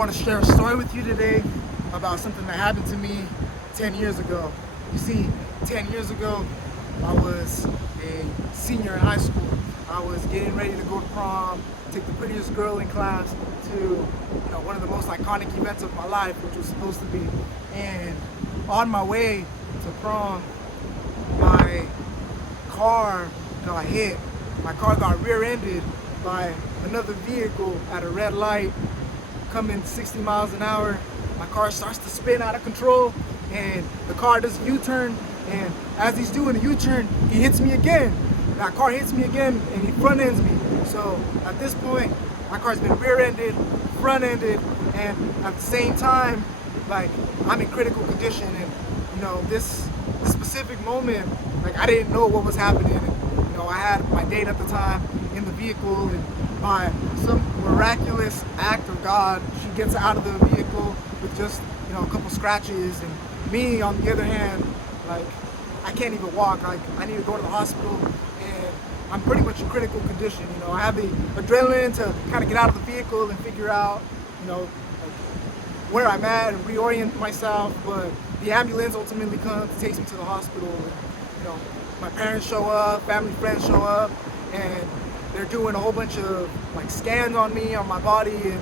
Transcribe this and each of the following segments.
want to share a story with you today about something that happened to me 10 years ago. You see, 10 years ago, I was a senior in high school. I was getting ready to go to prom, take the prettiest girl in class to one of the most iconic events of my life, which was supposed to be. And on my way to prom, my car got hit. My car got rear-ended by another vehicle at a red light coming 60 miles an hour. My car starts to spin out of control and the car does a U-turn, and as he's doing a U-turn, he hits me again. That car hits me again and he front ends me. So at this point, my car's been rear-ended, front-ended, and at the same time, like, I'm in critical condition. And this specific moment, like, I didn't know what was happening. And, I had my date at the time in the vehicle, and by some miraculous act of God, she gets out of the vehicle with just a couple scratches. And me, on the other hand, like, I can't even walk. Like, I need to go to the hospital, and I'm pretty much in critical condition. I have the adrenaline to kind of get out of the vehicle and figure out like, where I'm at and reorient myself. But the ambulance ultimately comes, takes me to the hospital. And, my parents show up, family friends show up, and they're doing a whole bunch of like scans on me, on my body, and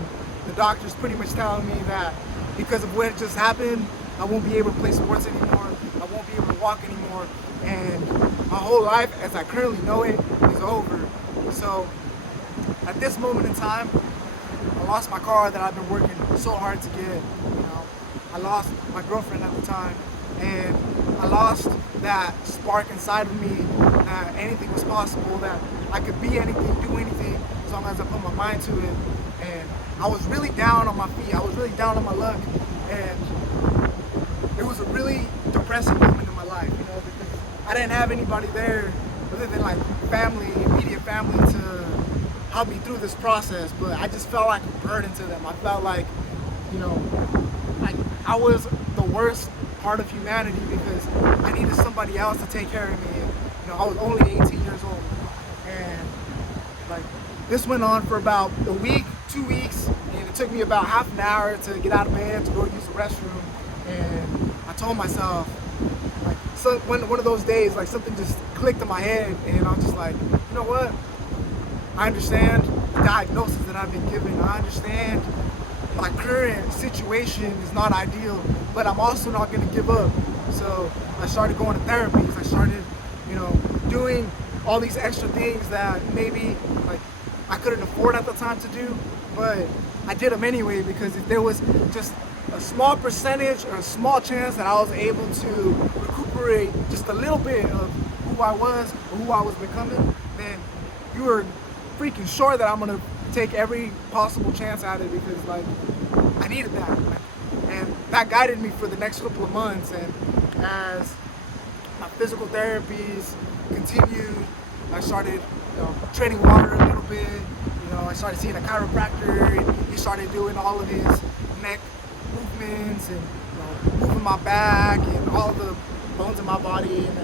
the doctor's pretty much telling me that because of what just happened, I won't be able to play sports anymore, I won't be able to walk anymore, and my whole life as I currently know it is over. So at this moment in time, I lost my car that I've been working so hard to get. I lost my girlfriend at the time, and I lost that spark inside of me that anything was possible, that I could be anything, do anything, as long as I put my mind to it. And I was really down on my feet, I was really down on my luck, and it was a really depressing moment in my life, because I didn't have anybody there other than like family, immediate family, to help me through this process. But I just felt like a burden to them. I felt like, like I was the worst part of humanity because I needed somebody else to take care of me. And, I was only 18 years old, and like this went on for about a week, 2 weeks, and it took me about half an hour to get out of bed to go use the restroom. And I told myself, like, so one of those days, like, something just clicked in my head, and I was just like, you know what? I understand the diagnosis that I've been given. I understand my current situation is not ideal, but I'm also not going to give up. So I started going to therapies. I started, doing all these extra things that maybe like I couldn't afford at the time to do, but I did them anyway, because if there was just a small percentage or a small chance that I was able to recuperate just a little bit of who I was or who I was becoming, then you were freaking sure that I'm gonna take every possible chance at it, because like I needed that. And that guided me for the next couple of months. And as my physical therapies continued, I started treading water a little bit. I started seeing a chiropractor. He started doing all of his neck movements and moving my back and all of the bones in my body. And